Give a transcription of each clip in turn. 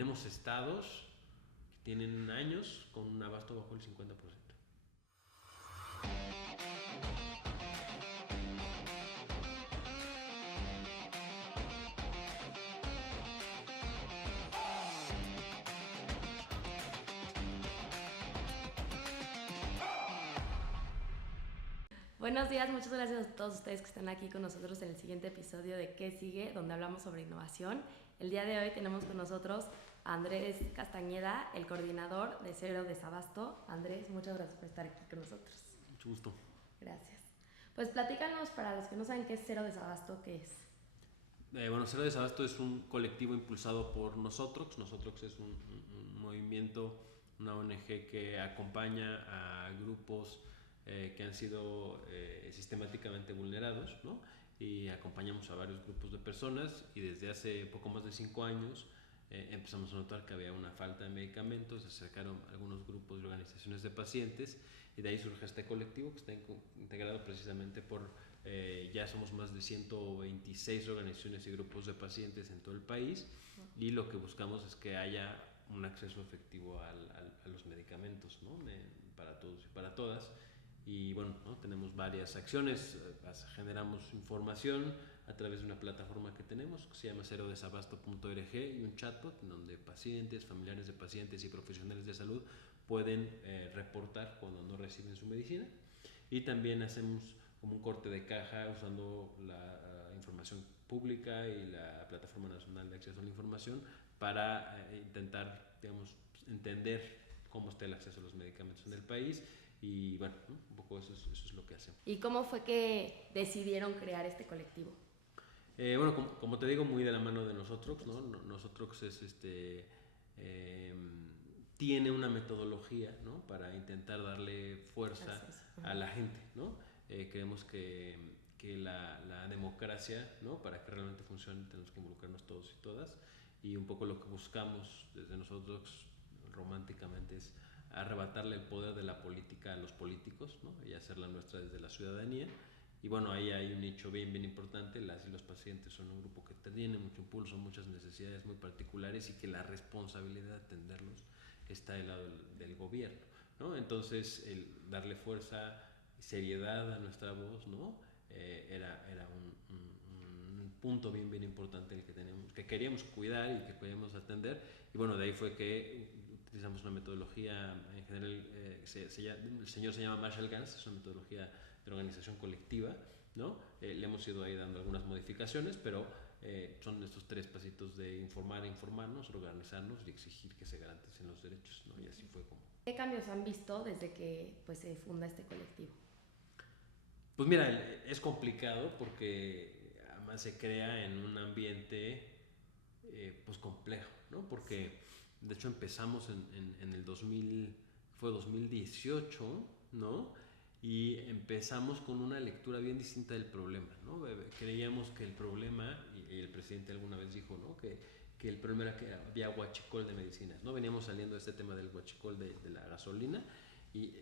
tenemos estados que tienen años con un abasto bajo el 50%. Buenos días, muchas gracias a todos ustedes que están aquí con nosotros en el siguiente episodio de ¿Qué sigue?, donde hablamos sobre innovación. El día de hoy tenemos con nosotros a Andrés Castañeda, el coordinador de Cero Desabasto. Andrés, muchas gracias por estar aquí con nosotros. Mucho gusto. Gracias. Pues platícanos, para los que no saben qué es Cero Desabasto, ¿qué es? Bueno, Cero Desabasto es un colectivo impulsado por Nosotros. Nosotros es un movimiento, una ONG que acompaña a grupos que han sido sistemáticamente vulnerados, ¿no? Y acompañamos a varios grupos de personas, y desde hace poco más de 5 años empezamos a notar que había una falta de medicamentos. Se acercaron algunos grupos y organizaciones de pacientes, y de ahí surge este colectivo que está integrado precisamente por ya somos más de 126 organizaciones y grupos de pacientes en todo el país, y lo que buscamos es que haya un acceso efectivo a los medicamentos, ¿no? Para todos y para todas. Y bueno, ¿no? Tenemos varias acciones. Generamos información a través de una plataforma que tenemos que se llama cerodesabasto.org, y un chatbot en donde pacientes, familiares de pacientes y profesionales de salud pueden reportar cuando no reciben su medicina. Y también hacemos como un corte de caja usando la información pública y la Plataforma Nacional de Acceso a la Información para intentar, digamos, entender cómo está el acceso a los medicamentos en el país. Y bueno, ¿no? Un poco eso es lo que hacemos. ¿Y cómo fue que decidieron crear este colectivo? Bueno, como te digo, muy de la mano de Nosotros, ¿no? Nosotros es tiene una metodología, ¿no? Para intentar darle fuerza a la gente, ¿no? Creemos que la democracia, ¿no? Para que realmente funcione tenemos que involucrarnos todos y todas, y un poco lo que buscamos desde Nosotros románticamente es arrebatarle el poder de la política a los políticos, ¿no? Y hacerla nuestra desde la ciudadanía. Y bueno, ahí hay un nicho bien importante. Las y los pacientes son un grupo que tiene mucho impulso, muchas necesidades muy particulares, y que la responsabilidad de atenderlos está del lado del gobierno, ¿no? Entonces, el darle fuerza y seriedad a nuestra voz, ¿no? Era un punto bien importante el que queríamos cuidar y que queríamos atender. Y bueno, de ahí fue que utilizamos una metodología en general, el señor se llama Marshall Ganz, es una metodología de organización colectiva, ¿no? Le hemos ido ahí dando algunas modificaciones, pero son estos 3 pasitos de informar, informarnos, organizarnos y exigir que se garanticen los derechos, ¿no? Y así fue como. ¿Qué cambios han visto desde que se funda este colectivo? Pues mira, es complicado porque además se crea en un ambiente pues complejo, ¿no? Porque de hecho empezamos en el 2018, ¿no? Y empezamos con una lectura bien distinta del problema, ¿no? Creíamos que el problema, y el presidente alguna vez dijo, ¿no? Que el problema era que había huachicol de medicinas, ¿no? Veníamos saliendo de este tema del huachicol de la gasolina, y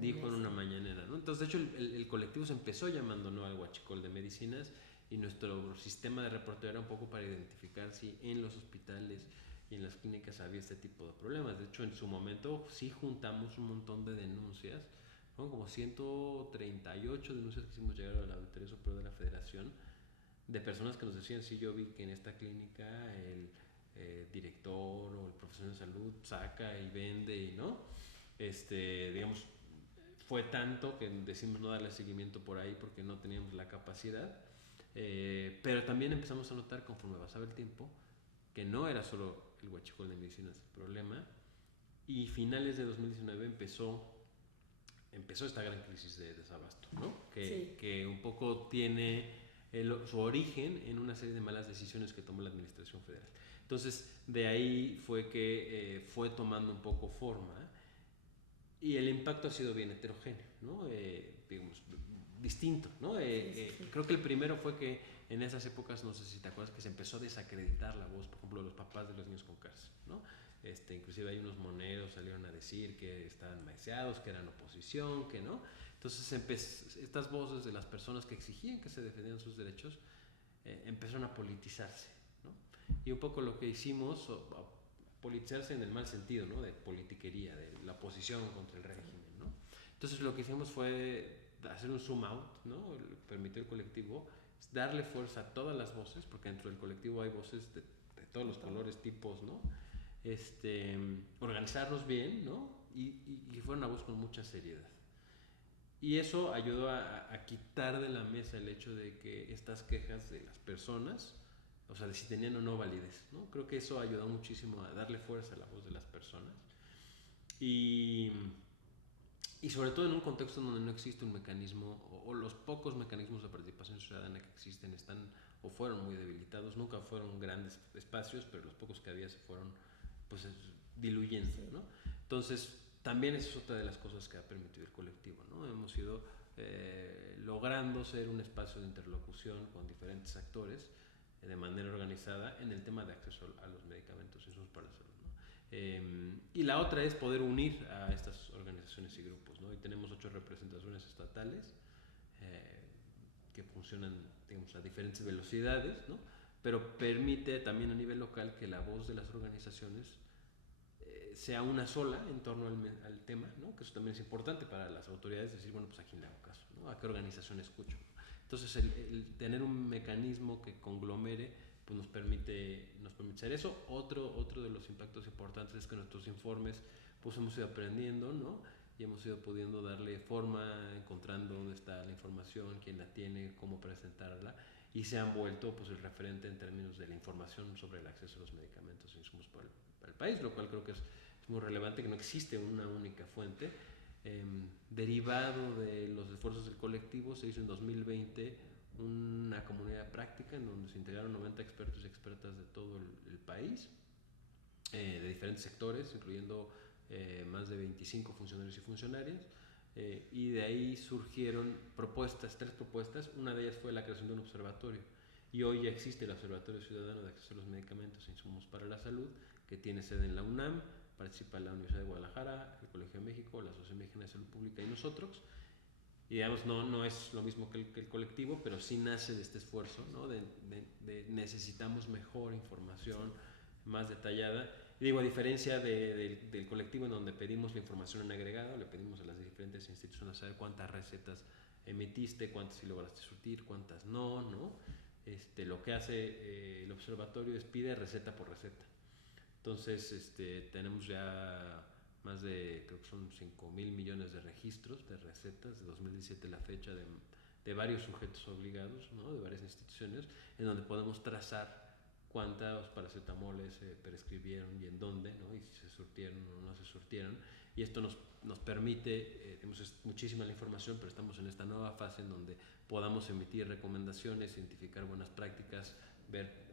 dijo en una mañanera, ¿no? Entonces, de hecho, el colectivo se empezó llamando, ¿no?, al huachicol de medicinas, y nuestro sistema de reporteo era un poco para identificar si en los hospitales y en las clínicas había este tipo de problemas. De hecho, en su momento sí juntamos un montón de denuncias, ¿no? Como 138 denuncias que hicimos llegar a la Auditoría Superior de la Federación, de personas que nos decían: sí, yo vi que en esta clínica el director o el profesional de salud saca y vende, y no, digamos, fue tanto que decimos no darle seguimiento por ahí porque no teníamos la capacidad. Pero también empezamos a notar, conforme pasaba el tiempo, que no era solo el huachicol de medicinas el problema, y finales de 2019 empezó esta gran crisis de desabasto, ¿no? Que un poco tiene su origen en una serie de malas decisiones que tomó la administración federal. Entonces, de ahí fue que fue tomando un poco forma, y el impacto ha sido bien heterogéneo, ¿no? Digamos, distinto, ¿no? Creo que el primero fue que en esas épocas, no sé si te acuerdas, que se empezó a desacreditar la voz, por ejemplo, de los papás de los niños con cáncer, ¿no? Inclusive hay unos moneros salieron a decir que estaban maiciados, que eran oposición, que no. Entonces estas voces de las personas que exigían que se defendieran sus derechos empezaron a politizarse, ¿no? Y un poco lo que hicimos, politizarse en el mal sentido, ¿no? De politiquería, de la oposición contra el régimen, ¿no? Entonces lo que hicimos fue hacer un zoom out, ¿no? Permitió el colectivo darle fuerza a todas las voces, porque dentro del colectivo hay voces de todos los colores, tipos, ¿no? Organizarnos bien, ¿no? Y fue una voz con mucha seriedad. Y eso ayudó a quitar de la mesa el hecho de que estas quejas de las personas, o sea, de si tenían o no validez, ¿no? Creo que eso ayudó muchísimo a darle fuerza a la voz de las personas. Y sobre todo en un contexto donde no existe un mecanismo, o los pocos mecanismos de participación ciudadana que existen están o fueron muy debilitados. Nunca fueron grandes espacios, pero los pocos que había se fueron pues diluyendo, ¿no? Entonces también esa es otra de las cosas que ha permitido el colectivo, ¿no? Hemos ido logrando ser un espacio de interlocución con diferentes actores de manera organizada en el tema de acceso a los medicamentos y insumos para la salud, ¿no? Y la otra es poder unir a estas organizaciones y grupos, ¿no? Y tenemos 8 representaciones estatales que funcionan, digamos, a diferentes velocidades, ¿no? Pero permite también a nivel local que la voz de las organizaciones sea una sola en torno al tema, ¿no? Que eso también es importante para las autoridades, decir, bueno, pues a quién le hago caso, ¿no? A qué organización escucho. Entonces el tener un mecanismo que conglomere pues nos permite hacer eso. Otro de los impactos importantes es que nuestros informes pues hemos ido aprendiendo, ¿no? Y hemos ido pudiendo darle forma, encontrando dónde está la información, quién la tiene, cómo presentarla, y se han vuelto pues el referente en términos de la información sobre el acceso a los medicamentos e insumos para el país, lo cual creo que es muy relevante, que no existe una única fuente. Derivado de los esfuerzos del colectivo, se hizo en 2020 una comunidad práctica en donde se integraron 90 expertos y expertas de todo el país, de diferentes sectores, incluyendo más de 25 funcionarios y funcionarias, y de ahí surgieron tres propuestas. Una de ellas fue la creación de un observatorio, y hoy ya existe el Observatorio Ciudadano de Acceso a los Medicamentos e Insumos para la Salud, que tiene sede en la UNAM, participa la Universidad de Guadalajara, el Colegio de México, la Asociación Mexicana de Salud Pública y nosotros. Y digamos, no es lo mismo que el colectivo, pero sí nace de este esfuerzo, ¿no? de necesitamos mejor información, más detallada. Y digo, a diferencia del colectivo, en donde pedimos la información en agregado, le pedimos a las diferentes instituciones saber cuántas recetas emitiste, cuántas sí lograste surtir, cuántas no, ¿no? Lo que hace el observatorio es pide receta por receta. Entonces, tenemos ya más de, creo que son 5,000 millones de registros de recetas, de 2017 la fecha, de varios sujetos obligados, ¿no? De varias instituciones, en donde podemos trazar cuántos paracetamoles se prescribieron y en dónde, ¿no? Y si se surtieron o no se surtieron. Y esto nos permite, es muchísima la información, pero estamos en esta nueva fase en donde podamos emitir recomendaciones, identificar buenas prácticas, ver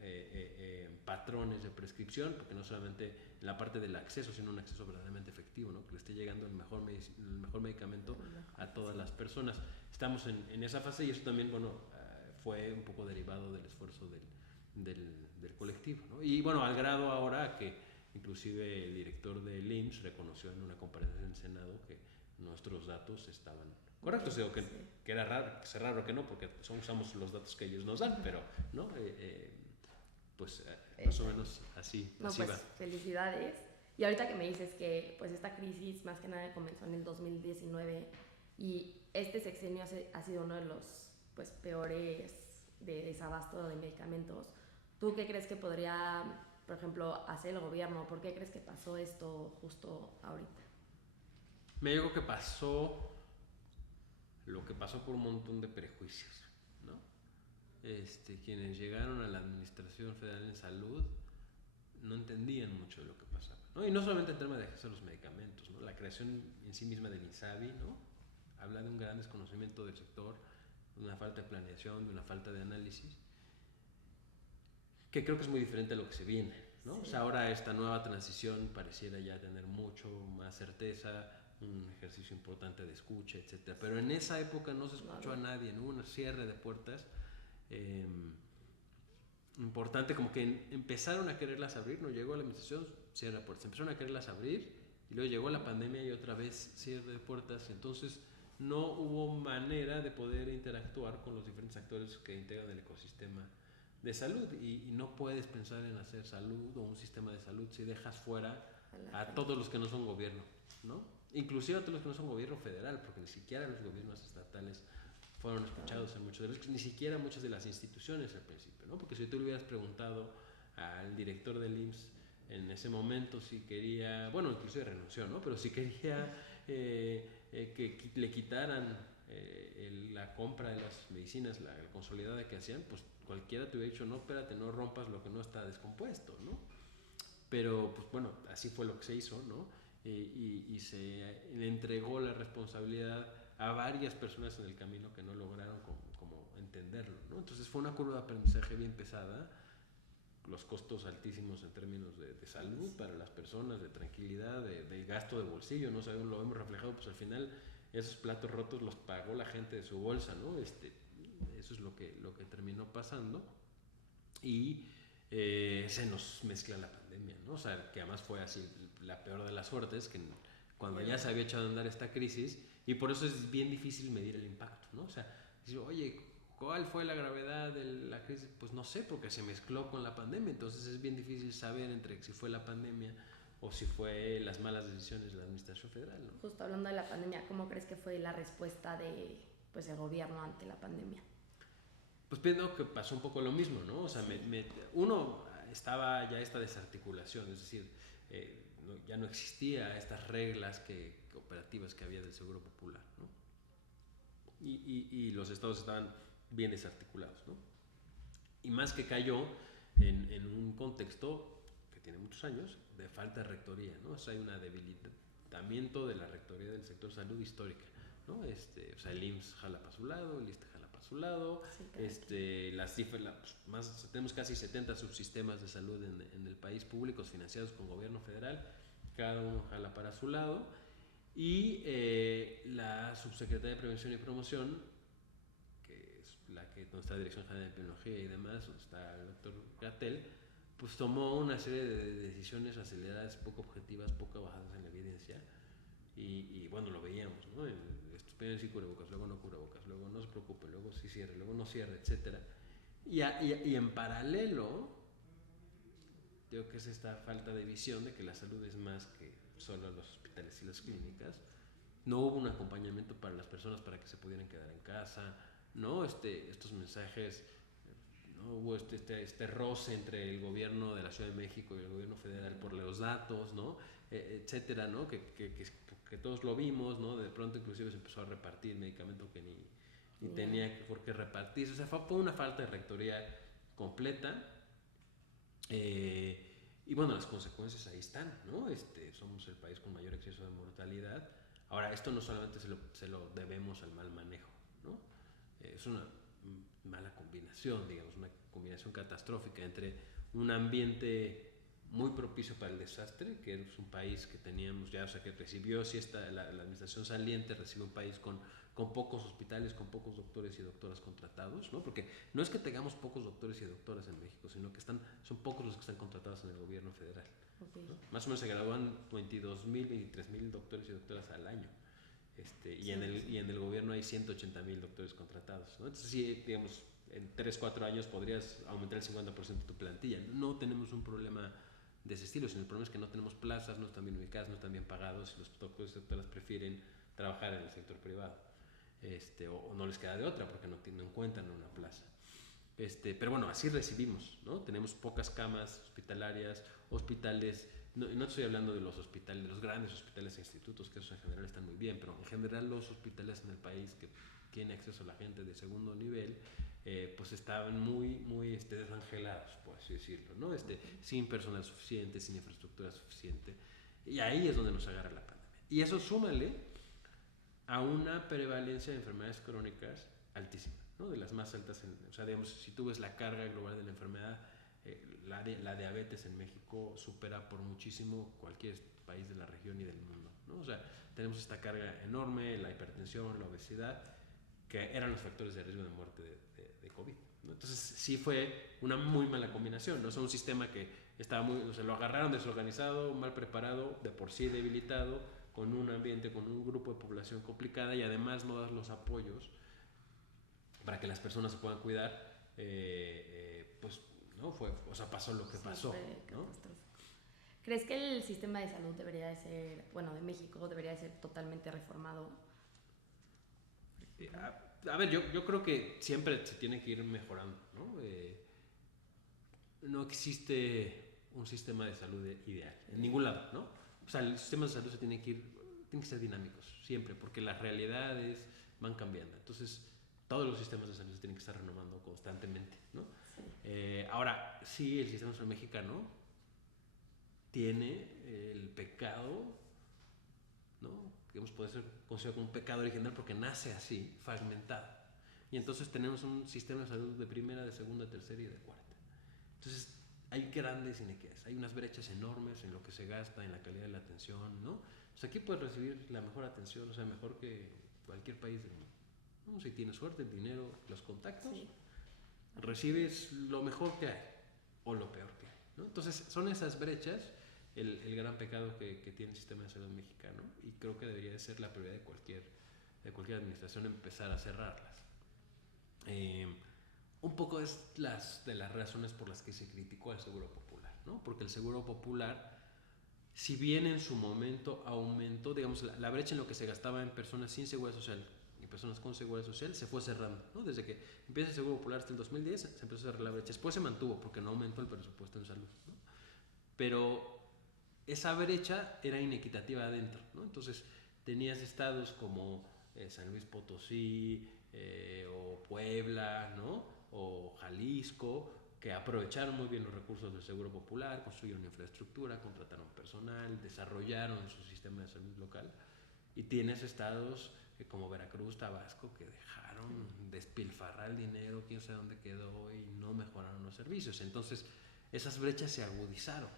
patrones de prescripción, porque no solamente en la parte del acceso, sino un acceso verdaderamente efectivo, ¿no? Que le esté llegando el mejor medicamento a todas las personas. Estamos en esa fase, y eso también, bueno, fue un poco derivado del esfuerzo del colectivo, ¿no? Y bueno, al grado ahora que inclusive el director del IMSS reconoció en una comparecencia en el Senado que nuestros datos estaban correctos. Digo que era raro que no, porque usamos los datos que ellos nos dan, pero ¿no? Pues más o menos así, no, así pues, va. Felicidades. Y ahorita que me dices que pues esta crisis más que nada comenzó en el 2019 y este sexenio ha sido uno de los pues peores de desabasto de medicamentos, ¿tú qué crees que podría, por ejemplo, hacer el gobierno? ¿Por qué crees que pasó esto justo ahorita? Me digo que pasó lo que pasó por un montón de prejuicios, ¿no? Quienes llegaron a la Administración Federal en Salud no entendían mucho de lo que pasaba, ¿no? Y no solamente en temas de acceso a los medicamentos, ¿no? La creación en sí misma del INSABI, ¿no? Habla de un gran desconocimiento del sector, de una falta de planeación, de una falta de análisis, que creo que es muy diferente a lo que se viene, ¿no? Sí. O sea, ahora esta nueva transición pareciera ya tener mucho más certeza, un ejercicio importante de escucha, etcétera. Pero en esa época no se escuchó a nadie, ¿no? Un cierre de puertas importante, como que empezaron a quererlas abrir, no llegó a la administración, cierre de puertas, empezaron a quererlas abrir y luego llegó la pandemia y otra vez cierre de puertas. Entonces no hubo manera de poder interactuar con los diferentes actores que integran el ecosistema de salud y no puedes pensar en hacer salud o un sistema de salud si dejas fuera a todos los que no son gobierno, ¿no? Inclusive a todos los que no son gobierno federal, porque ni siquiera los gobiernos estatales fueron escuchados en muchos de los, ni siquiera muchas de las instituciones al principio, ¿no? Porque si tú le hubieras preguntado al director del IMSS en ese momento si quería, bueno, inclusive renunció, ¿no? Pero si quería que le quitaran la compra de las medicinas, la consolidada que hacían, pues cualquiera te hubiera dicho, no, espérate, no rompas lo que no está descompuesto, ¿no? Pero, pues bueno, así fue lo que se hizo, ¿no? Y se le entregó la responsabilidad a varias personas en el camino que no lograron como entenderlo, ¿no? Entonces fue una curva de aprendizaje bien pesada, los costos altísimos en términos de salud para las personas, de tranquilidad, de gasto de bolsillo, ¿no? Sabemos, lo hemos reflejado, pues al final esos platos rotos los pagó la gente de su bolsa, ¿no? Eso es lo que terminó pasando y se nos mezcla la pandemia, ¿no? O sea, que además fue así la peor de las suertes, que cuando ya se había echado a andar esta crisis, y por eso es bien difícil medir el impacto, ¿no? O sea, decir, oye, ¿cuál fue la gravedad de la crisis? Pues no sé, porque se mezcló con la pandemia, entonces es bien difícil saber entre si fue la pandemia o si fue las malas decisiones de la administración federal, ¿no? Justo hablando de la pandemia, ¿cómo crees que fue la respuesta de pues el gobierno ante la pandemia? Pues pienso que pasó un poco lo mismo, ¿no? O sea, uno estaba ya esta desarticulación, es decir, ya no existía estas reglas operativas que había del Seguro Popular, ¿no? Y los estados estaban bien desarticulados, ¿no? Y más que cayó en un contexto que tiene muchos años de falta de rectoría, ¿no? O sea, hay un debilitamiento de la rectoría del sector salud histórica, ¿no? O sea, el IMSS jala para su lado, el ISSSTE jala para su lado, sí, las cifras, tenemos casi 70 subsistemas de salud en el país, públicos financiados con gobierno federal, cada uno jala para su lado, y la subsecretaría de Prevención y Promoción, que es donde está la Dirección General de Epidemiología y demás, donde está el doctor Gatell, pues tomó una serie de decisiones aceleradas, poco objetivas, poco basadas en la evidencia, y bueno, lo veíamos, ¿no? Primero sí cubrebocas, luego no cubrebocas, luego no se preocupe, luego sí cierre, luego no cierre, etc. Y en paralelo, creo que es esta falta de visión de que la salud es más que solo los hospitales y las clínicas. No hubo un acompañamiento para las personas para que se pudieran quedar en casa, ¿no? Estos mensajes, ¿no? Hubo este roce entre el gobierno de la Ciudad de México y el gobierno federal por los datos, ¿no? Etcétera, ¿no? Que todos lo vimos, ¿no? De pronto inclusive se empezó a repartir medicamento que ni tenía por qué repartirse. O sea, fue una falta de rectoría completa. Y bueno, las consecuencias ahí están, ¿no? Somos el país con mayor exceso de mortalidad. Ahora, esto no solamente se lo debemos al mal manejo, ¿no? Es una mala combinación, digamos, una combinación catastrófica entre un ambiente muy propicio para el desastre, que es un país que teníamos ya, o sea, que recibió, sí, la administración saliente recibió un país con pocos hospitales, con pocos doctores y doctoras contratados, ¿no? Porque no es que tengamos pocos doctores y doctoras en México, sino que son pocos los que están contratados en el gobierno federal. Okay. ¿No? Más o menos se gradúan 22,000, 23,000 doctores y doctoras al año. Y en el gobierno hay 180,000 doctores contratados, ¿no? Entonces, sí, digamos, en 3-4 años podrías aumentar el 50% de tu plantilla. No tenemos un problema de ese estilo, sino el problema es que no tenemos plazas, no están bien ubicadas, no están bien pagados, y los doctores y doctoras prefieren trabajar en el sector privado, o no les queda de otra porque no encuentran una plaza. Pero bueno, así recibimos, ¿no? Tenemos pocas camas hospitalarias, hospitales, no estoy hablando de los hospitales, de los grandes hospitales e institutos, que esos en general están muy bien, pero en general los hospitales en el país que tiene acceso a la gente de segundo nivel, pues estaban muy desangelados, por así decirlo, ¿no? Sin personal suficiente, sin infraestructura suficiente, y ahí es donde nos agarra la pandemia. Y eso súmale a una prevalencia de enfermedades crónicas altísima, ¿no? De las más altas, o sea, digamos, si tú ves la carga global de la enfermedad, la diabetes en México supera por muchísimo cualquier país de la región y del mundo, ¿no? O sea, tenemos esta carga enorme, la hipertensión, la obesidad, que eran los factores de riesgo de muerte de COVID, ¿no? Entonces sí fue una muy mala combinación, ¿no? O sea, un sistema que estaba lo agarraron desorganizado, mal preparado, de por sí debilitado, con un ambiente, con un grupo de población complicada, y además no dar los apoyos para que las personas se puedan cuidar, pues, ¿no? Pasó lo que pasó, ¿no? ¿Crees que el sistema de salud debería de ser, bueno, de México debería de ser totalmente reformado? A ver, yo creo que siempre se tiene que ir mejorando, ¿no? No existe un sistema de salud ideal, en ningún lado, ¿no? O sea, el sistema de salud tiene que ser dinámicos, siempre, porque las realidades van cambiando. Entonces, todos los sistemas de salud se tienen que estar renovando constantemente, ¿no? Sí. Ahora, sí, el sistema de salud mexicano tiene el pecado, ¿no? Digamos, puede ser considerado como un pecado original porque nace así, fragmentado. Y entonces tenemos un sistema de salud de primera, de segunda, tercera y de cuarta. Entonces, hay grandes inequidades, hay unas brechas enormes en lo que se gasta, en la calidad de la atención, ¿no? Pues aquí puedes recibir la mejor atención, o sea, mejor que cualquier país del mundo, ¿no? Si tienes suerte, el dinero, los contactos, sí, recibes lo mejor que hay o lo peor que hay, ¿no? Entonces, son esas brechas el gran pecado que tiene el sistema de salud mexicano, y creo que debería de ser la prioridad de cualquier administración empezar a cerrarlas. Un poco es de las razones por las que se criticó al Seguro Popular, ¿no? Porque el Seguro Popular, si bien en su momento aumentó, digamos, la brecha en lo que se gastaba en personas sin seguridad social y personas con seguridad social, se fue cerrando, ¿no? Desde que empieza el Seguro Popular hasta el 2010 se empezó a cerrar la brecha. Después se mantuvo porque no aumentó el presupuesto en salud, ¿no? Pero esa brecha era inequitativa adentro, ¿no? Entonces tenías estados como San Luis Potosí o Puebla, ¿no? O Jalisco, que aprovecharon muy bien los recursos del Seguro Popular, construyeron infraestructura, contrataron personal, desarrollaron su sistema de salud local. Y tienes estados como Veracruz, Tabasco, que dejaron despilfarrar el dinero, quién sabe dónde quedó, y no mejoraron los servicios. Entonces, esas brechas se agudizaron.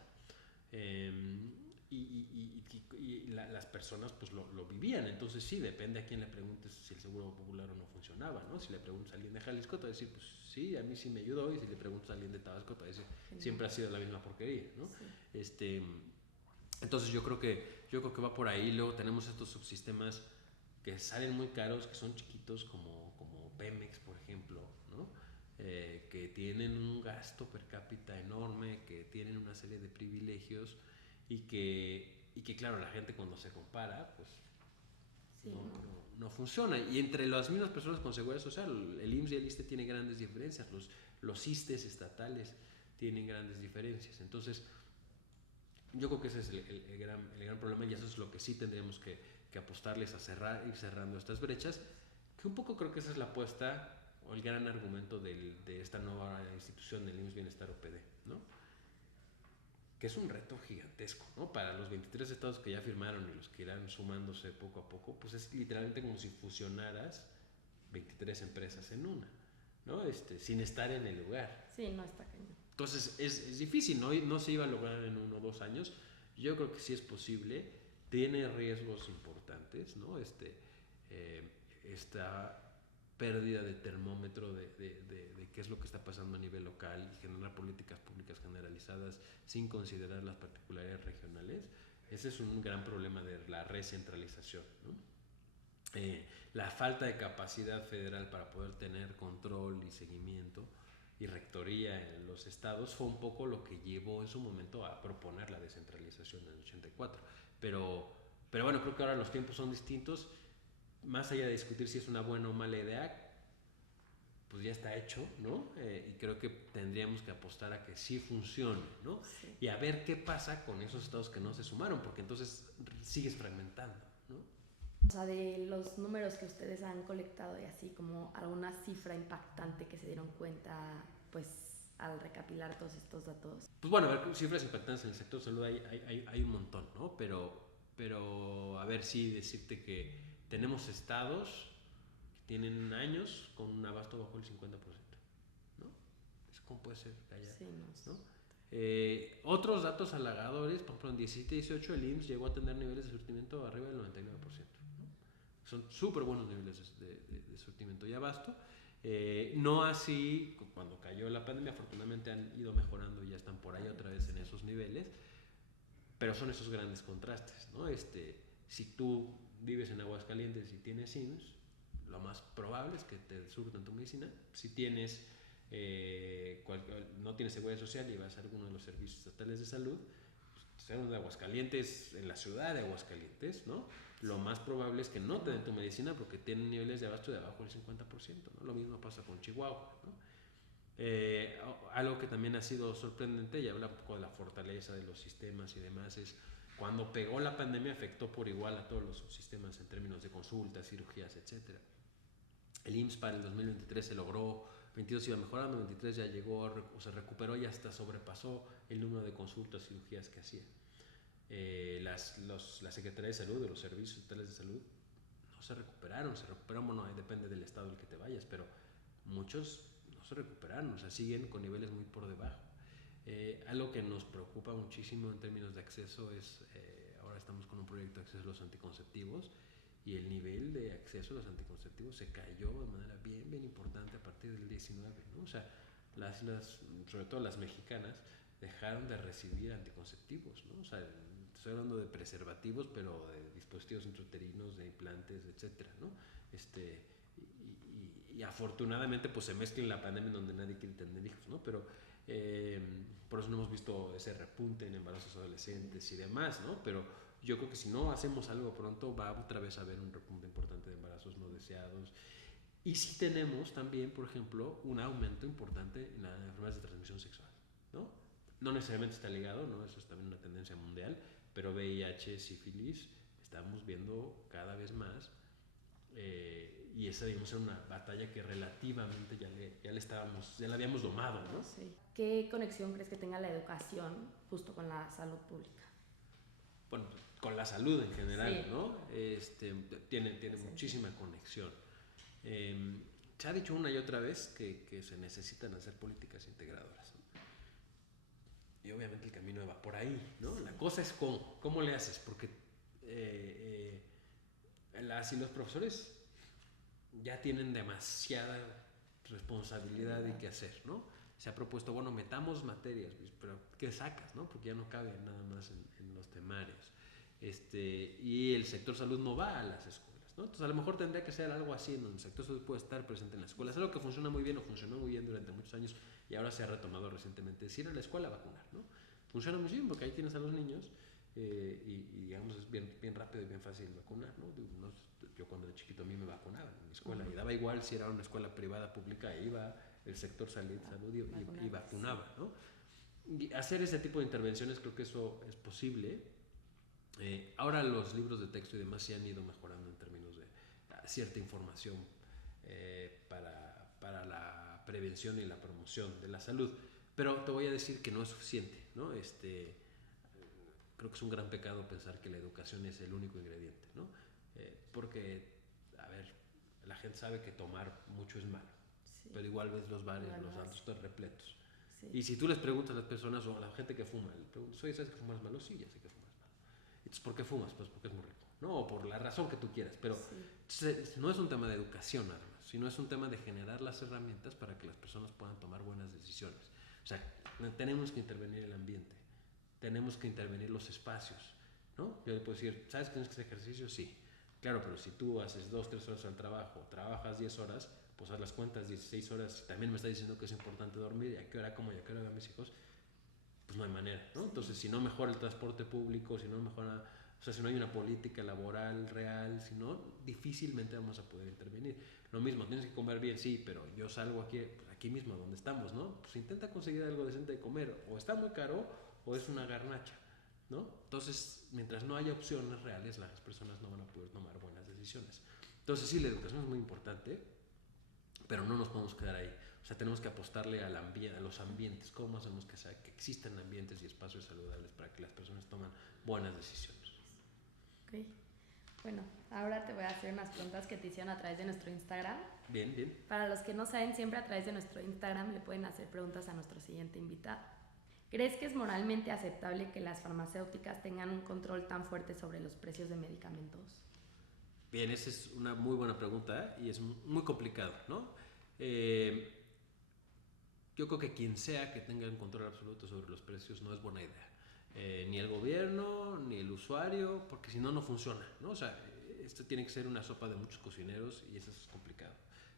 Las personas pues lo vivían. Entonces sí, depende a quién le preguntes si el Seguro Popular o no funcionaba, ¿no? Si le preguntas a alguien de Jalisco te va a decir, pues sí, a mí sí me ayudó, y si le preguntas a alguien de Tabasco te va a decir, siempre ha sido la misma porquería, ¿no? Sí. Entonces yo creo que va por ahí. Luego tenemos estos subsistemas que salen muy caros, que son chiquitos, como Pemex, por ejemplo, ¿no? Que tienen un gasto per cápita enorme, que tienen una serie de privilegios, y que claro, la gente cuando se compara, pues sí, no funciona. Y entre las mismas personas con seguridad social, el IMSS y el ISSSTE tienen grandes diferencias, los ISSSTEs estatales tienen grandes diferencias. Entonces, yo creo que ese es el gran problema, y eso es lo que sí tendríamos que apostarles a ir cerrando estas brechas, que un poco creo que esa es la apuesta o el gran argumento de esta nueva institución del IMSS Bienestar OPD, ¿no? Que es un reto gigantesco, ¿no? Para los 23 estados que ya firmaron y los que irán sumándose poco a poco, pues es literalmente como si fusionaras 23 empresas en una, ¿no? Sin estar en el lugar. Sí, no está cañón. Entonces es difícil, no se iba a lograr en 1 o 2 años. Yo creo que sí es posible, tiene riesgos importantes, ¿no? Esta pérdida de termómetro de qué es lo que está pasando a nivel local, y generar políticas públicas generalizadas sin considerar las particularidades regionales. Ese es un gran problema de la recentralización, ¿no? La falta de capacidad federal para poder tener control y seguimiento y rectoría en los estados fue un poco lo que llevó en su momento a proponer la descentralización en el 84. Pero bueno, creo que ahora los tiempos son distintos. Más allá de discutir si es una buena o mala idea, pues ya está hecho, ¿no? Y creo que tendríamos que apostar a que sí funcione, ¿no? Sí. Y a ver qué pasa con esos estados que no se sumaron, porque entonces sigues fragmentando, ¿no? O sea, de los números que ustedes han colectado, y así como alguna cifra impactante que se dieron cuenta, pues, al recapilar todos estos datos. Pues bueno, a ver, cifras impactantes en el sector salud hay un montón, ¿no? Pero a ver, sí, decirte que tenemos estados que tienen años con un abasto bajo el 50%, ¿no? ¿Cómo puede ser que haya? Sí, ¿no? Otros datos halagadores, por ejemplo, en 17 y 18 el IMSS llegó a tener niveles de surtimiento arriba del 99%, ¿no? Son súper buenos niveles de surtimiento y abasto. No así cuando cayó la pandemia, afortunadamente han ido mejorando y ya están por ahí otra vez en esos niveles, pero son esos grandes contrastes, ¿no? Si tú vives en Aguascalientes y tienes IMSS, lo más probable es que te surtan tu medicina. Si tienes no tienes seguridad social y vas a alguno de los servicios estatales de salud, sea uno de Aguascalientes, en la ciudad de Aguascalientes, ¿no? Lo más probable es que no te den tu medicina porque tienen niveles de abasto de abajo del 50%, ¿no? Lo mismo pasa con Chihuahua, ¿no? Algo que también ha sido sorprendente, y habla un poco de la fortaleza de los sistemas y demás, es cuando pegó la pandemia afectó por igual a todos los sistemas en términos de consultas, cirugías, etc. El IMSS para el 2023 se logró, 22 iba mejorando, 23 ya llegó, o se recuperó y hasta sobrepasó el número de consultas, cirugías que hacía. La Secretaría de Salud, de los servicios estatales de salud, no se recuperaron, bueno, depende del estado en el que te vayas, pero muchos no se recuperaron, o sea, siguen con niveles muy por debajo. Algo que nos preocupa muchísimo en términos de acceso es, ahora estamos con un proyecto de acceso a los anticonceptivos, y el nivel de acceso a los anticonceptivos se cayó de manera bien importante a partir del 19, ¿no? O sea, sobre todo las mexicanas, dejaron de recibir anticonceptivos, ¿no? O sea, estoy hablando de preservativos, pero de dispositivos intrauterinos, de implantes, etcétera, ¿no? Y afortunadamente pues se mezcla en la pandemia en donde nadie quiere tener hijos, ¿no? Pero por eso no hemos visto ese repunte en embarazos adolescentes y demás, ¿no? Pero yo creo que si no hacemos algo pronto va otra vez a haber un repunte importante de embarazos no deseados. Y sí tenemos también, por ejemplo, un aumento importante en las enfermedades de transmisión sexual, ¿no? No necesariamente está ligado, ¿no? Eso es también una tendencia mundial, pero VIH, sífilis, estamos viendo cada vez más, y esa, digamos, era una batalla que relativamente ya la habíamos domado, ¿no? Sí. ¿Qué conexión crees que tenga la educación justo con la salud pública? Bueno, con la salud en general, sí, ¿no? Tiene muchísima conexión. Se ha dicho una y otra vez que se necesitan hacer políticas integradoras, ¿no? Y obviamente el camino va por ahí, ¿no? La cosa es cómo le haces, porque las y los profesores ya tienen demasiada responsabilidad y qué hacer, ¿no? Se ha propuesto, bueno, metamos materias, pero ¿qué sacas, no? Porque ya no cabe nada más en los temarios. Y el sector salud no va a las escuelas, ¿no? Entonces a lo mejor tendría que ser algo así, en donde el sector salud puede estar presente en las escuelas. Es algo que funciona muy bien o funcionó muy bien durante muchos años y ahora se ha retomado recientemente. Es ir a la escuela a vacunar, ¿no? Funciona muy bien porque ahí tienes a los niños, y digamos es bien rápido y bien fácil vacunar, ¿no? Yo cuando era chiquito a mí me vacunaban en mi escuela, y daba igual si era una escuela privada, pública, iba el sector salud y vacunaba, ¿no? Y hacer ese tipo de intervenciones, creo que eso es posible. Ahora los libros de texto y demás se han ido mejorando en términos de cierta información para la prevención y la promoción de la salud, pero te voy a decir que no es suficiente, ¿no? Creo que es un gran pecado pensar que la educación es el único ingrediente, ¿no? Porque, a ver, la gente sabe que tomar mucho es malo, sí, pero igual ves los bares, los antros están repletos. Sí. Y si tú les preguntas a las personas o a la gente que fuma, le preguntas, oye, ¿sabes que fumar es malo? Sí, ya sé que fumar es malo. Entonces, ¿por qué fumas? Pues porque es muy rico, ¿no? O por la razón que tú quieras, pero sí, no es un tema de educación nada más, sino es un tema de generar las herramientas para que las personas puedan tomar buenas decisiones. O sea, tenemos que intervenir el ambiente, tenemos que intervenir los espacios, ¿no? Yo le puedo decir, ¿sabes que tienes que hacer ejercicio? Sí. Claro, pero si tú haces 2-3 horas al trabajo, trabajas 10 horas, pues haz las cuentas, 16 horas, también me está diciendo que es importante dormir, y a qué hora como y a qué hora veo a mis hijos, pues no hay manera, ¿no? Entonces, si no mejora el transporte público, si no mejora, o sea, si no hay una política laboral real, si no, difícilmente vamos a poder intervenir. Lo mismo, tienes que comer bien, sí, pero yo salgo aquí mismo, donde estamos, ¿no? Pues intenta conseguir algo decente de comer, o está muy caro, o es una garnacha, ¿no? Entonces, mientras no haya opciones reales, las personas no van a poder tomar buenas decisiones. Entonces, sí, la educación es muy importante, pero no nos podemos quedar ahí. O sea, tenemos que apostarle a los ambientes. ¿Cómo hacemos que existan ambientes y espacios saludables para que las personas tomen buenas decisiones? Ok. Bueno, ahora te voy a hacer unas preguntas que te hicieron a través de nuestro Instagram. Bien. Para los que no saben, siempre a través de nuestro Instagram le pueden hacer preguntas a nuestro siguiente invitado. ¿Crees que es moralmente aceptable que las farmacéuticas tengan un control tan fuerte sobre los precios de medicamentos? Bien, esa es una muy buena pregunta y es muy complicado, ¿no? Yo creo que quien sea que tenga un control absoluto sobre los precios no es buena idea. Ni el gobierno, ni el usuario, porque si no, no funciona, ¿no? O sea, esto tiene que ser una sopa de muchos cocineros y eso es complicado.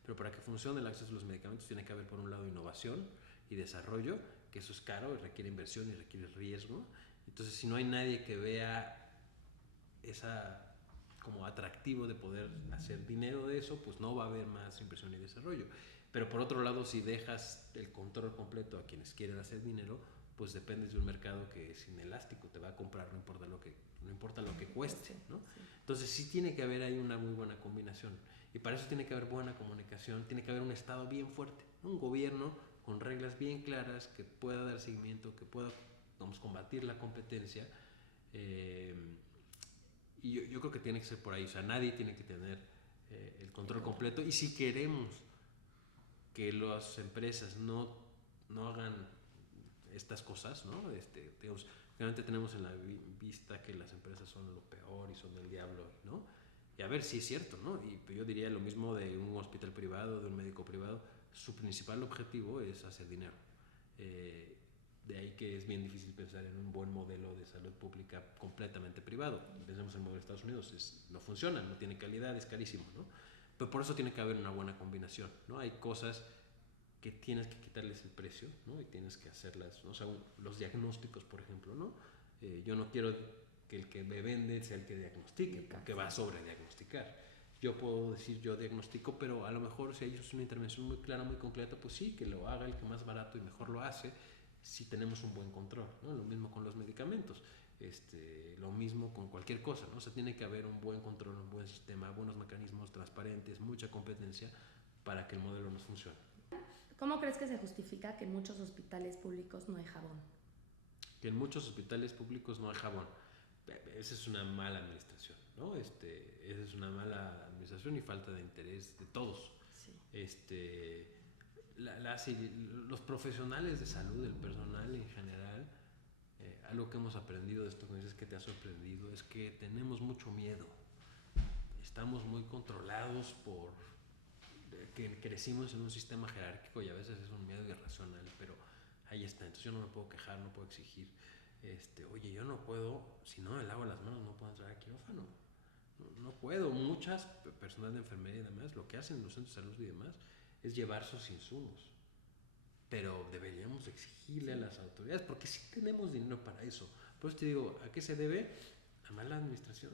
Pero para que funcione el acceso a los medicamentos tiene que haber por un lado innovación y desarrollo, que eso es caro, requiere inversión y requiere riesgo. Entonces, si no hay nadie que vea esa como atractivo de poder hacer dinero de eso, pues no va a haber más inversión y desarrollo. Pero por otro lado, si dejas el control completo a quienes quieren hacer dinero, pues dependes de un mercado que es inelástico, te va a comprar no importa lo que cueste, ¿no? Entonces sí tiene que haber ahí una muy buena combinación, y para eso tiene que haber buena comunicación, tiene que haber un Estado bien fuerte, ¿no? Un gobierno con reglas bien claras, que pueda dar seguimiento, que pueda, vamos, combatir la competencia, y yo creo que tiene que ser por ahí, o sea, nadie tiene que tener el control completo, y si queremos que las empresas no hagan estas cosas, ¿no? Digamos, realmente tenemos en la vista que las empresas son lo peor y son del diablo, ¿no? Y a ver, sí es cierto, ¿no? Y yo diría lo mismo de un hospital privado, de un médico privado, su principal objetivo es hacer dinero. De ahí que es bien difícil pensar en un buen modelo de salud pública completamente privado. Pensemos en el modelo de Estados Unidos, no funciona, no tiene calidad, es carísimo, ¿no? Pero por eso tiene que haber una buena combinación, ¿no? Hay cosas que tienes que quitarles el precio, ¿no? Y tienes que hacerlas, ¿no? O sea, los diagnósticos, por ejemplo, ¿no? Yo no quiero que el que me vende sea el que diagnostique, porque va a sobrediagnosticar. Yo puedo decir, yo diagnostico, pero a lo mejor si hay una intervención muy clara, muy concreta, pues sí, que lo haga el que más barato y mejor lo hace, si tenemos un buen control, ¿no? Lo mismo con los medicamentos, lo mismo con cualquier cosa, ¿no? O sea, tiene que haber un buen control, un buen sistema, buenos mecanismos transparentes, mucha competencia para que el modelo nos funcione. ¿Cómo crees que se justifica que en muchos hospitales públicos no hay jabón? Que en muchos hospitales públicos no hay jabón. Esa es una mala administración, ¿no? Esa es una mala administración y falta de interés de todos. Sí. Los profesionales de salud, el personal en general, algo que hemos aprendido de esto que dices que te ha sorprendido es que tenemos mucho miedo. Estamos muy controlados por que crecimos en un sistema jerárquico y a veces es un miedo irracional, pero ahí está. Entonces yo no me puedo quejar, no puedo exigir. Oye, yo no puedo, si no me lavo las manos, no puedo entrar al quirófano. No puedo. Muchas personas de enfermería y demás, lo que hacen en los centros de salud y demás, es llevar sus insumos. Pero deberíamos exigirle a las autoridades, porque sí tenemos dinero para eso. Por eso te digo, ¿a qué se debe? A mala administración.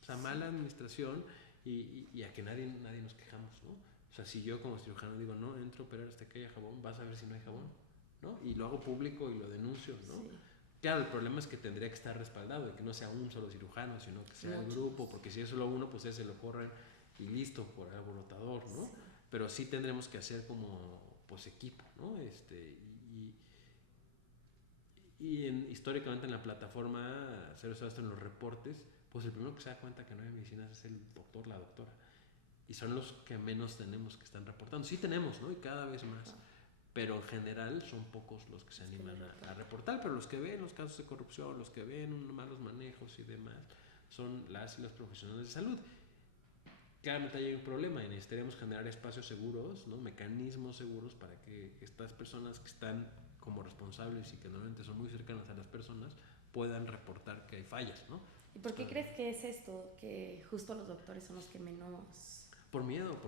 O sea, mala administración y a que nadie nos quejamos, ¿no? O sea, si yo como cirujano digo, no entro a operar hasta que haya jabón, vas a ver si no hay jabón, ¿no? Y lo hago público y lo denuncio, ¿no? Sí. Claro, el problema es que tendría que estar respaldado, de que no sea un solo cirujano, sino que sea el grupo, porque si es solo uno, pues ese lo corren y listo, por el alborotador, ¿no? Sí. Pero sí tendremos que hacer como, pues, equipo, ¿no? Históricamente en la plataforma Cero Desastre, en los reportes, pues el primero que se da cuenta que no hay medicinas es el doctor, la doctora. Y son los que menos tenemos que están reportando. Sí tenemos, ¿no? Y cada vez más. Pero en general son pocos los que se animan a reportar. Pero los que ven los casos de corrupción, los que ven malos manejos y demás, son las y los profesionales de salud. Claramente hay un problema y necesitaríamos generar espacios seguros, ¿no? Mecanismos seguros para que estas personas que están como responsables y que normalmente son muy cercanas a las personas puedan reportar que hay fallas, ¿no? ¿Y por qué crees que es esto? Que justo los doctores son los que menos... Por miedo.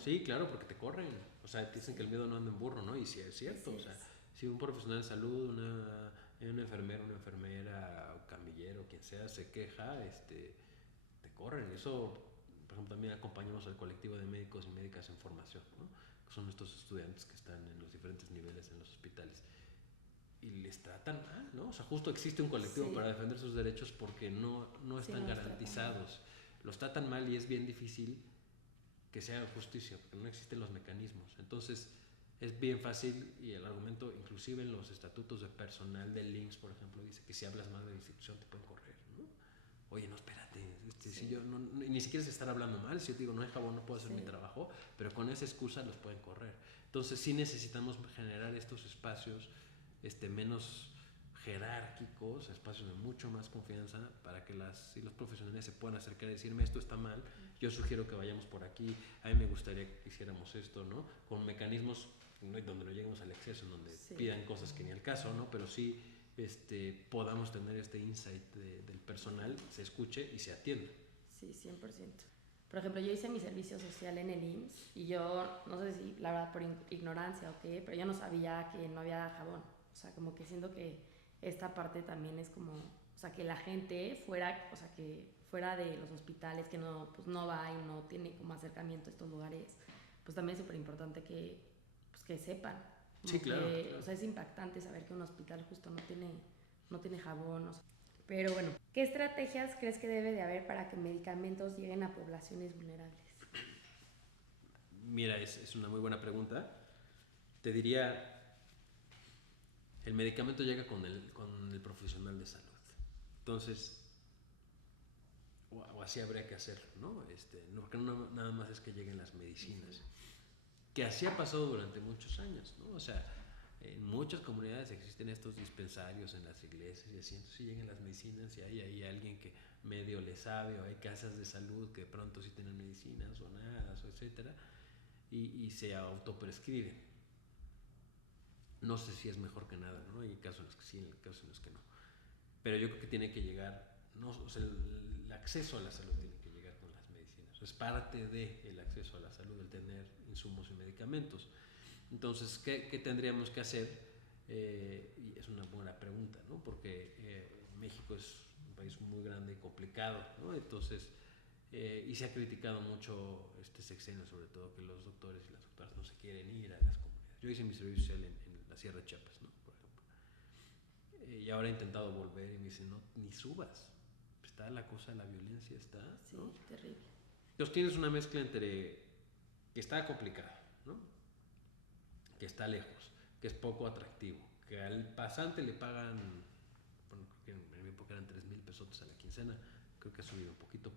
Sí, claro, porque te corren. O sea, te dicen que el miedo no anda en burro, ¿no? Y sí es cierto. Sí, o sea, si un profesional de salud, una enfermera, un camillero, quien sea, se queja, te corren. Eso, por ejemplo, también acompañamos al colectivo de médicos y médicas en formación, ¿no? Que son estos estudiantes que están en los diferentes niveles en los hospitales. Y les tratan mal, ¿no? O sea, justo existe un colectivo para defender sus derechos porque no están garantizados. Los tratan mal y es bien difícil que se haga justicia, porque no existen los mecanismos. Entonces, es bien fácil, y el argumento, inclusive en los estatutos de personal del IMSS, por ejemplo, dice que si hablas mal de la institución te pueden correr, ¿no? Oye, no, espérate, si yo ni siquiera es estar hablando mal, si yo te digo no hay jabón, no puedo hacer mi trabajo, pero con esa excusa los pueden correr. Entonces, sí necesitamos generar estos espacios menos jerárquicos, espacios de mucho más confianza para que los profesionales se puedan acercar y decirme esto está mal, yo sugiero que vayamos por aquí, a mí me gustaría que hiciéramos esto, ¿no? Con mecanismos donde no lleguemos al exceso, en donde pidan cosas que ni al caso, ¿no? Pero sí podamos tener este insight del personal, se escuche y se atienda. Sí, 100%. por ejemplo, yo hice mi servicio social en el IMSS y yo, no sé si la verdad por ignorancia o qué, pero yo no sabía que no había jabón. O sea, como que siento que esta parte también es como, o sea, que la gente fuera, o sea, que fuera de los hospitales, que no, pues no va y no tiene como acercamiento a estos lugares, pues también es súper importante que, pues que sepan. Sí, claro, que, claro. O sea, es impactante saber que un hospital justo no tiene jabón, o sea. Pero bueno, ¿qué estrategias crees que debe de haber para que medicamentos lleguen a poblaciones vulnerables? Mira, es una muy buena pregunta. Te diría, el medicamento llega con el profesional de salud. Entonces, o así habría que hacerlo, ¿no? No, porque no nada más es que lleguen las medicinas. Que así ha pasado durante muchos años, ¿no? O sea, en muchas comunidades existen estos dispensarios en las iglesias y así, entonces llegan las medicinas y hay ahí alguien que medio le sabe, o hay casas de salud que de pronto sí tienen medicinas o nada, o etcétera, y se autoprescriben. No sé si es mejor que nada, ¿no? Hay casos en los que sí, hay casos en los que no. Pero yo creo que tiene que llegar, no, o sea, el acceso a la salud tiene que llegar con las medicinas. Es parte del acceso a la salud el tener insumos y medicamentos. Entonces, ¿qué tendríamos que hacer? Y es una buena pregunta, ¿no? Porque México es un país muy grande y complicado, ¿no? Entonces, y se ha criticado mucho este sexenio, sobre todo, que los doctores y las doctoras no se quieren ir a las comunidades. Yo hice mi servicio social en la Sierra de Chiapas, ¿no? Por ejemplo. Y ahora he intentado volver y me dicen, no, ni subas. Está la cosa, la violencia está, ¿no? Sí, terrible. Entonces tienes una mezcla entre que está complicado, ¿no? Que está lejos, que es poco atractivo, que al pasante le pagan, bueno, creo que en mi época eran 3,000 pesos a la quincena, creo que ha subido un poquito,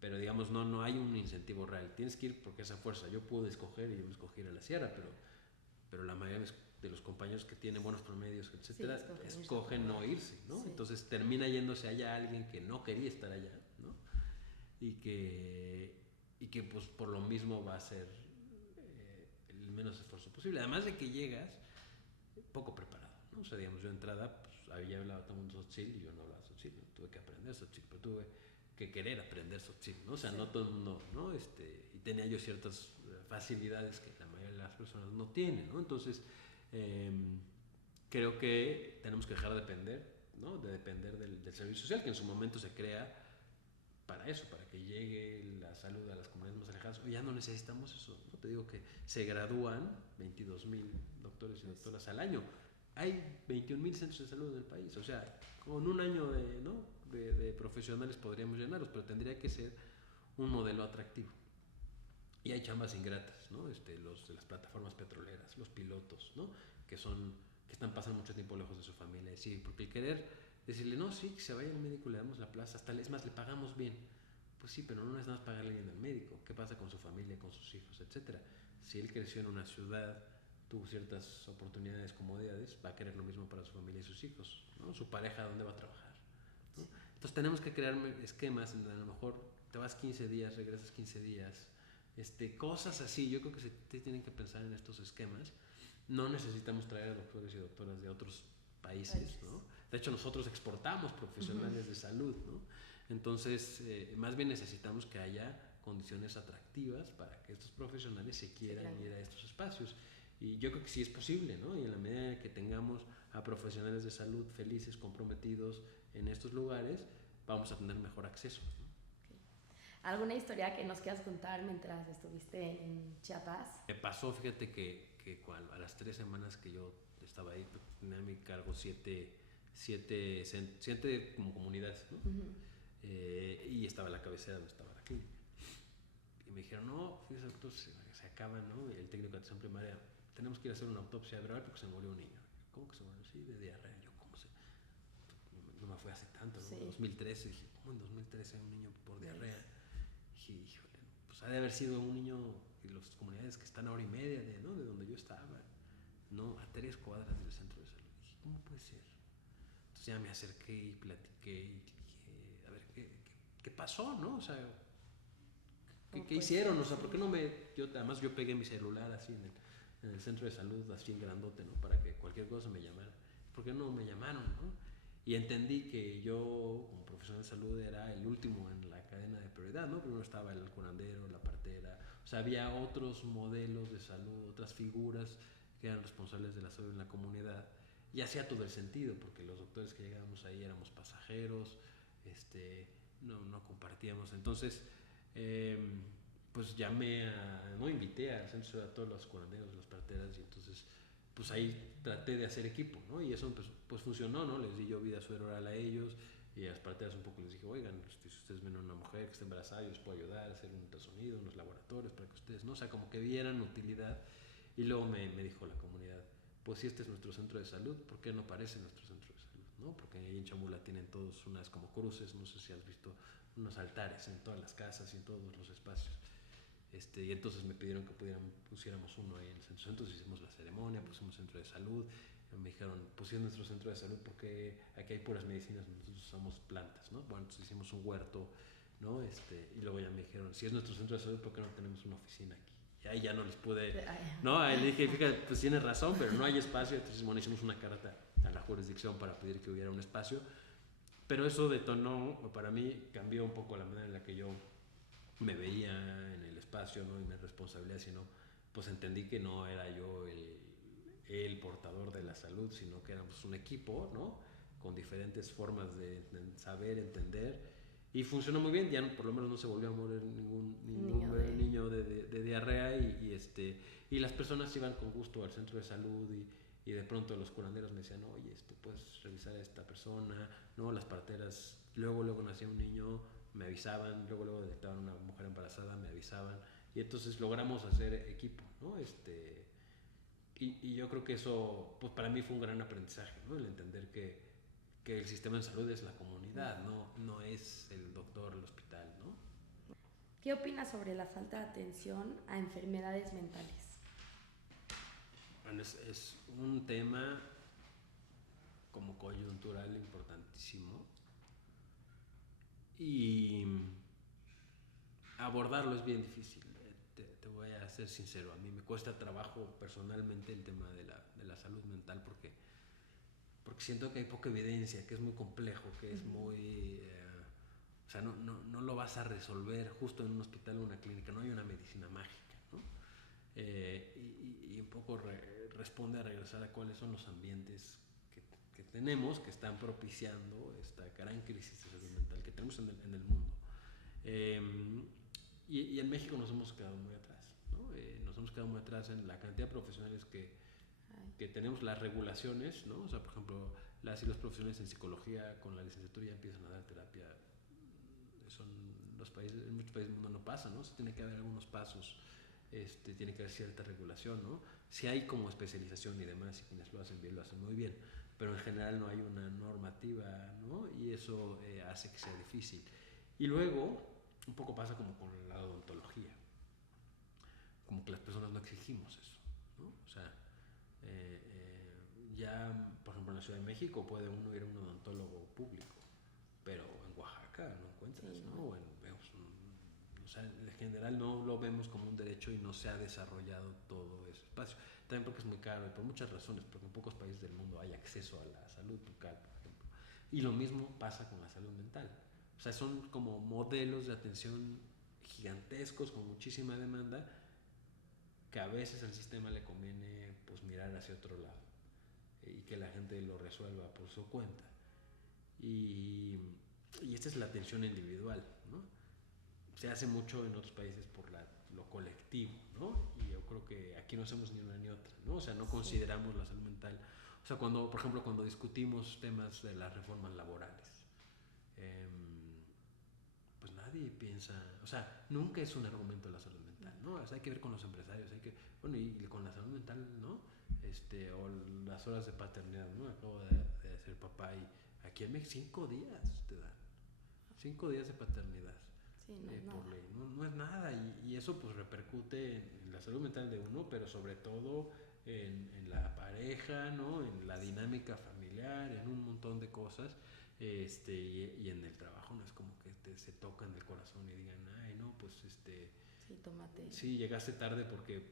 pero digamos no hay un incentivo real, tienes que ir porque esa fuerza, yo pude escoger y yo me escogí ir a la sierra, pero la mayoría de los compañeros que tienen buenos promedios, etcétera, Sí, escogen no irse, ¿no? Sí. Entonces termina yéndose allá alguien que no quería estar allá, ¿no? Y que pues por lo mismo va a ser el menos esfuerzo posible. Además de que llegas poco preparado, ¿no? O sea, digamos, yo de entrada, pues había hablado todo el mundo Tzotzil y yo no hablaba Tzotzil, ¿no? Tuve que aprender Tzotzil, pero tuve que querer aprender Tzotzil, ¿no? O sea, sí. No todo el mundo, ¿no? Y tenía yo ciertas facilidades que la mayoría de las personas no tienen, ¿no? Entonces, creo que tenemos que dejar de depender, ¿no? De depender del servicio social, que en su momento se crea para eso, para que llegue la salud a las comunidades más alejadas. Hoy ya no necesitamos eso, ¿no? Te digo que se gradúan 22,000 doctores y doctoras al año. Hay 21,000 centros de salud en el país. O sea, con un año de profesionales podríamos llenarlos, pero tendría que ser un modelo atractivo. Y hay chambas ingratas, ¿no? Los de las plataformas petroleras, los pilotos, ¿no? Que están pasando mucho tiempo lejos de su familia. Sí, porque el querer decirle, no, sí, que se vaya al médico, le damos la plaza, hasta es más, le pagamos bien. Pues sí, pero no es nada más pagarle bien al médico. ¿Qué pasa con su familia, con sus hijos, etcétera? Si él creció en una ciudad, tuvo ciertas oportunidades, comodidades, va a querer lo mismo para su familia y sus hijos, ¿no? Su pareja, ¿dónde va a trabajar? ¿No? Entonces tenemos que crear esquemas en donde a lo mejor te vas 15 días, regresas 15 días, cosas así. Yo creo que se tienen que pensar en estos esquemas. No necesitamos traer a doctores y doctoras de otros países, ¿no? De hecho, nosotros exportamos profesionales de salud, ¿no? Entonces, más bien necesitamos que haya condiciones atractivas para que estos profesionales se quieran ir a estos espacios. Y yo creo que sí es posible, ¿no? Y en la medida que tengamos a profesionales de salud felices, comprometidos en estos lugares, vamos a tener mejor acceso, ¿no? ¿Alguna historia que nos quieras contar mientras estuviste en Chiapas? Me pasó, fíjate que a las 3 semanas que yo estaba ahí, tenía a mi cargo siete como comunidades, ¿no? Y estaba la cabecera donde estaba la clínica. Y me dijeron, no, fíjese doctor, se acaba, ¿no? El técnico de atención primaria, tenemos que ir a hacer una autopsia verbal porque se murió un niño. ¿Cómo que se murió? Sí, de diarrea. Yo, ¿cómo se...? No me fue hace tanto, ¿no? Sí. 2013, dije, ¿cómo en 2013 un niño por diarrea? Dije, híjole, pues ha de haber sido un niño de las comunidades que están a hora y media de donde yo estaba, ¿no? A 3 cuadras del centro de salud. Dije, ¿cómo puede ser? Entonces ya me acerqué y platiqué y dije, a ver, ¿qué pasó, no? O sea, ¿qué hicieron? O sea, ¿por qué no además yo pegué mi celular así en el centro de salud, así en grandote, ¿no? Para que cualquier cosa me llamara. ¿Por qué no me llamaron, no? Y entendí que yo, como profesional de salud era el último en la cadena de prioridad, ¿no? Primero estaba el curandero, la partera, o sea, había otros modelos de salud, otras figuras que eran responsables de la salud en la comunidad, y hacía todo el sentido, porque los doctores que llegábamos ahí éramos pasajeros, no compartíamos. Entonces, pues invité al centro a todos los curanderos, las parteras, y entonces pues ahí traté de hacer equipo, ¿no? Y eso pues funcionó, ¿no? Les di yo vida suero oral a ellos, y a las parteras un poco les dije, oigan, si ustedes ven a una mujer que está embarazada, yo les puedo ayudar a hacer un ultrasonido, unos laboratorios para que ustedes, ¿no? O sea, como que vieran utilidad. Y luego me dijo la comunidad, pues si este es nuestro centro de salud, ¿por qué no parece nuestro centro de salud? ¿No? Porque ahí en Chamula tienen todos unas como cruces, no sé si has visto, unos altares en todas las casas y en todos los espacios. Y entonces me pidieron que pusiéramos uno ahí en el centro. Entonces hicimos la ceremonia, pusimos centro de salud. Me dijeron, pues si es nuestro centro de salud, porque aquí hay puras medicinas, nosotros usamos plantas, ¿no? Bueno, entonces hicimos un huerto, ¿no? Y luego ya me dijeron, si es nuestro centro de salud, ¿por qué no tenemos una oficina aquí? Y ahí ya no les pude, ¿no? Ahí le dije, fíjate, pues tienes razón, pero no hay espacio. Entonces, bueno, hicimos una carta a la jurisdicción para pedir que hubiera un espacio. Pero eso detonó, para mí, cambió un poco la manera en la que yo me veía en el espacio, ¿no? Y mi responsabilidad, sino pues entendí que no era yo el portador de la salud, sino que éramos un equipo, ¿no? Con diferentes formas de saber, entender, y funcionó muy bien. Ya por lo menos no se volvió a morir ningún niño de diarrea, y las personas iban con gusto al centro de salud, y de pronto los curanderos me decían, oye, puedes revisar a esta persona, ¿no? Las parteras, luego nacía un niño, me avisaban, luego detectaban una mujer embarazada, me avisaban, y entonces logramos hacer equipo, ¿no? Y yo creo que eso, pues para mí fue un gran aprendizaje, ¿no? El entender que el sistema de salud es la comunidad, no es el doctor, el hospital, ¿no? ¿Qué opinas sobre la falta de atención a enfermedades mentales? Bueno, es un tema como coyuntural importantísimo, y abordarlo es bien difícil. Te voy a ser sincero, a mí me cuesta trabajo personalmente el tema de la salud mental, porque siento que hay poca evidencia, que es muy complejo, que es muy... o sea, no lo vas a resolver justo en un hospital o una clínica, no hay una medicina mágica, ¿no? Y un poco responde a regresar a cuáles son los ambientes que tenemos, que están propiciando esta gran crisis de salud mental que tenemos en el mundo. Y en México nos hemos quedado muy atrás, ¿no? Nos hemos quedado muy atrás en la cantidad de profesionales que tenemos, las regulaciones, ¿no? O sea, por ejemplo, las y los profesionales en psicología con la licenciatura ya empiezan a dar terapia. En muchos países del mundo no pasa, ¿no? O sea, tiene que haber algunos pasos, tiene que haber cierta regulación, ¿no? Si hay como especialización y demás, y quienes lo hacen bien, lo hacen muy bien, pero en general no hay una normativa, ¿no? Y eso hace que sea difícil. Y luego, un poco pasa como con la odontología, como que las personas no exigimos eso, ¿no? O sea, ya, por ejemplo, en la Ciudad de México puede uno ir a un odontólogo público, pero en Oaxaca no encuentras, sí, ¿no? O sea, en general no lo vemos como un derecho y no se ha desarrollado todo ese espacio. También porque es muy caro y por muchas razones, porque en pocos países del mundo hay acceso a la salud bucal, por ejemplo. Y lo mismo pasa con la salud mental. O sea, son como modelos de atención gigantescos con muchísima demanda, que a veces al sistema le conviene pues mirar hacia otro lado, y que la gente lo resuelva por su cuenta. Y esta es la atención individual, ¿no? Se hace mucho en otros países por lo colectivo, ¿no? Y yo creo que aquí no hacemos ni una ni otra, ¿no? O sea, no consideramos la salud mental. O sea, por ejemplo, cuando discutimos temas de las reformas laborales, pues nadie piensa, o sea, nunca es un argumento de la salud mental, ¿no? O sea, hay que ver con los empresarios, bueno, y con la salud mental, ¿no? O las horas de paternidad, ¿no? Acabo de ser papá, y aquí en México 5 días te dan, 5 días de paternidad. Sí, no, por ley, no es nada, y eso pues repercute en la salud mental de uno, pero sobre todo en la pareja, ¿no? En la dinámica familiar, en un montón de cosas, y en el trabajo no es como que se tocan el corazón y digan, ay, no, pues sí, tómate. Sí, llegaste tarde porque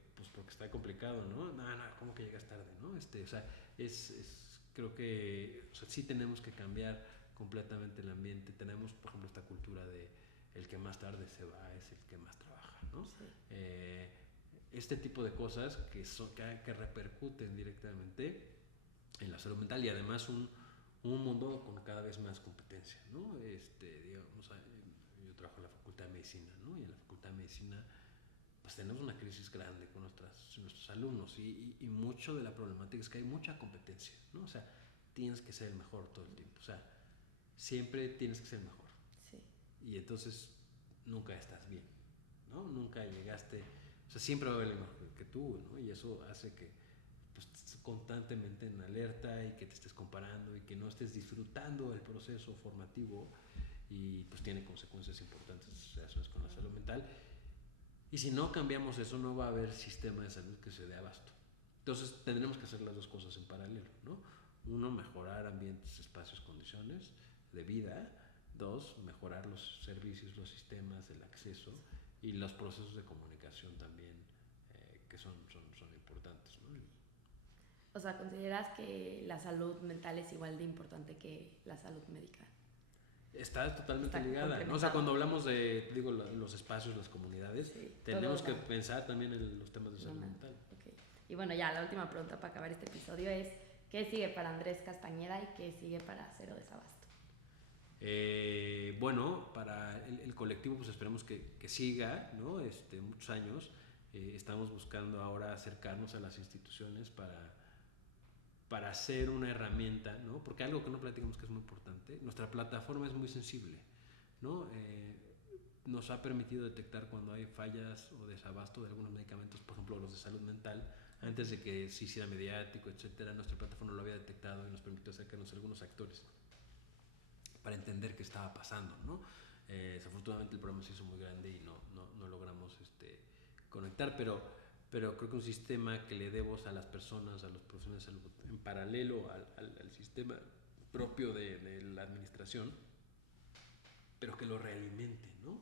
está complicado, ¿no? No, ¿cómo que llegas tarde, no? O sea, creo que, o sea, sí tenemos que cambiar completamente el ambiente. Tenemos, por ejemplo, esta cultura de el que más tarde se va es el que más trabaja, ¿no? Sí. Este tipo de cosas que repercuten directamente en la salud mental y además un mundo con cada vez más competencia, ¿no? Digamos, yo trabajo en la Facultad de Medicina, ¿no? Y en la Facultad de Medicina pues tenemos una crisis grande con nuestros alumnos y mucho de la problemática es que hay mucha competencia, ¿no? O sea, tienes que ser el mejor todo el tiempo, o sea, siempre tienes que ser el mejor. Sí. Y entonces nunca estás bien, ¿no? Nunca llegaste, o sea, siempre va a haber el mejor que tú, ¿no? Y eso hace que pues, estés constantemente en alerta y que te estés comparando y que no estés disfrutando del proceso formativo y pues tiene consecuencias importantes relacionadas con la salud mental. Y si no cambiamos eso, no va a haber sistema de salud que se dé abasto. Entonces tendremos que hacer las dos cosas en paralelo, ¿no? Uno, mejorar ambientes, espacios, condiciones de vida. Dos, mejorar los servicios, los sistemas, el acceso y los procesos de comunicación también, que son importantes, ¿no? O sea, ¿consideras que la salud mental es igual de importante que la salud médica? Está totalmente ligada, ¿no? O sea, cuando hablamos de, digo, los espacios, las comunidades, sí, tenemos que pensar también en los temas de salud mental. Okay. Y bueno, ya la última pregunta para acabar este episodio es, ¿qué sigue para Andrés Castañeda y qué sigue para Cero Desabasto? Bueno, para el colectivo pues esperemos que siga, ¿no? Muchos años. Estamos buscando ahora acercarnos a las instituciones para hacer una herramienta, ¿no? Porque algo que no platicamos que es muy importante, nuestra plataforma es muy sensible, ¿no? Nos ha permitido detectar cuando hay fallas o desabasto de algunos medicamentos, por ejemplo los de salud mental, antes de que se hiciera mediático, etcétera. Nuestra plataforma lo había detectado y nos permitió acercarnos a algunos actores para entender qué estaba pasando, ¿no? Desafortunadamente el programa se hizo muy grande y no logramos conectar, pero creo que un sistema que le dé voz a las personas, a los profesionales de salud, en paralelo al sistema propio de la administración, pero que lo realimente, ¿no?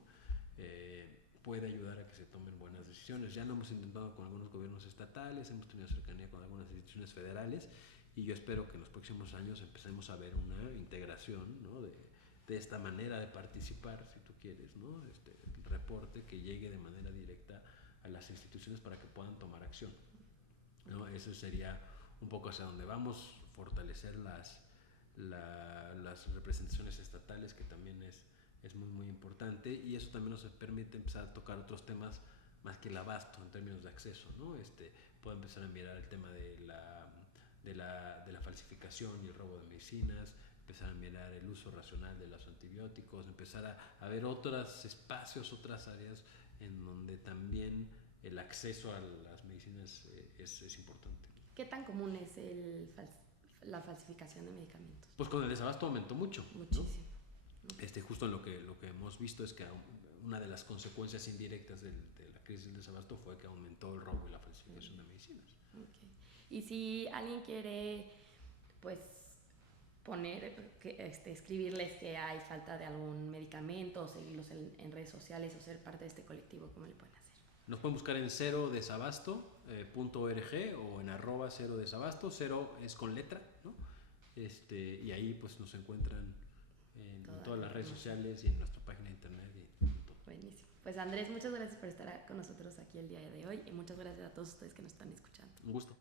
Puede ayudar a que se tomen buenas decisiones. Ya lo hemos intentado con algunos gobiernos estatales, hemos tenido cercanía con algunas instituciones federales y yo espero que en los próximos años empecemos a ver una integración, ¿no? de esta manera de participar, si tú quieres, ¿no? Reporte que llegue de manera directa a las instituciones para que puedan tomar acción, ¿no? Ese sería un poco hacia donde vamos, fortalecer las representaciones estatales, que también es muy muy importante, y eso también nos permite empezar a tocar otros temas más que el abasto en términos de acceso, ¿no? Puedo empezar a mirar el tema de la falsificación y el robo de medicinas, empezar a mirar el uso racional de los antibióticos, empezar a ver otros espacios, otras áreas en donde también el acceso a las medicinas es importante. ¿Qué tan común es la falsificación de medicamentos? Pues con el desabasto aumentó mucho. Muchísimo. ¿No? Justo lo que hemos visto es que una de las consecuencias indirectas de la crisis del desabasto fue que aumentó el robo y la falsificación de medicinas. Okay. Y si alguien quiere, pues, escribirles que hay falta de algún medicamento, o seguirlos en redes sociales o ser parte de este colectivo, ¿cómo le pueden hacer? Nos pueden buscar en cerodesabasto.org o en @cerodesabasto. Cero es con letra, ¿no? Y ahí pues nos encuentran en todas las redes sociales y en nuestra página de internet. Buenísimo. Pues Andrés, muchas gracias por estar con nosotros aquí el día de hoy y muchas gracias a todos ustedes que nos están escuchando. Un gusto.